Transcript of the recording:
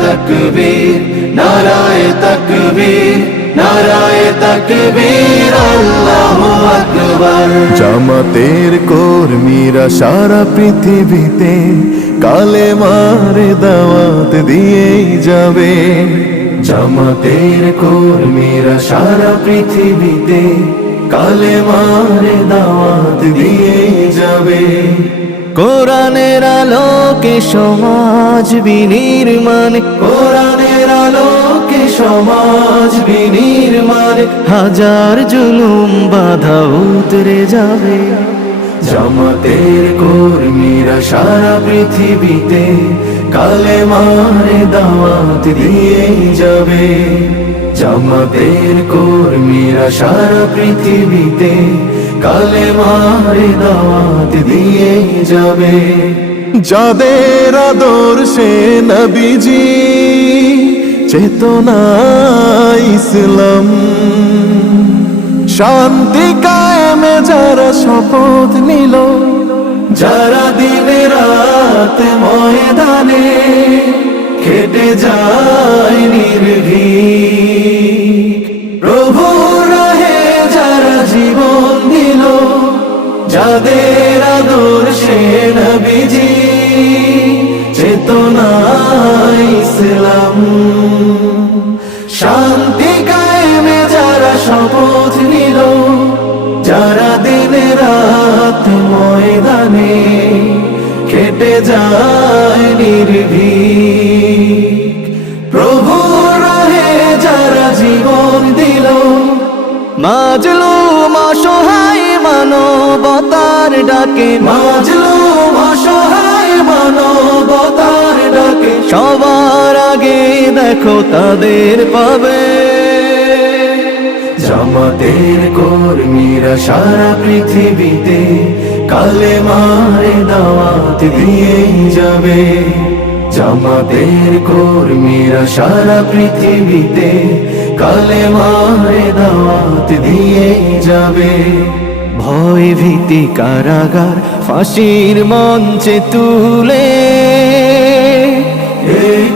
তাকবীর নারায়ে তাকবীর নারায়ে তাকবীর আল্লাহু আকবার। জামাতের কর্মীরা সারা পৃথিবীতে কালেমার দাওয়াত দিয়েই যাবে। জামাতের কর্মীরা সারা পৃথিবীতে কালেমার দাওয়াত দিয়েই যাবে। কোরআনের আলোকে সমাজ বিনির্মাণ, কোরআনের আলোকে সমাজ বিনির্মাণ, হাজার জুলুম বাধা উতরে যাবে। জামাতের কর্মীরা সারা পৃথিবীতে কালেমার দাওয়াত দিয়েই যাবে। জামাতের কর্মীরা সারা পৃথিবীতে কালেমার দাওয়াত দিয়েই যাবে। যাদের আদর্শে নবীজি চেতনা ইসলাম, শান্তি কায়েমে যারা শপথ নিল, যারা দিনে রাত ময়দানে খেটে যায় নির্ভীক, প্রভুর রাহে যারা জীবন দিল, যাদের আদর্শে নবীজি চেতনা ইসলাম, শান্তি কায়েমে যারা শপথ নিল, যারা দিনে রাত ময়দানে খেটে যায় নির্ভীক, প্রভুর রাহে যারা জীবন দিল, মাজলুম অসহায় মানবতার ডাকে, মাজলুম অসহায় মানবতার ডাকে, সবার আগে দেখো তাদের পাবে। জামাতের কর্মীরা সারা পৃথিবীতে কালেমার দাওয়াত দিয়েই যাবে। জামাতের কর্মীরা সারা পৃথিবীতে কালেমার দাওয়াত দিয়েই যাবে। ভয় ভীতি কারাগার ফাঁসির মঞ্চে তুলে, এই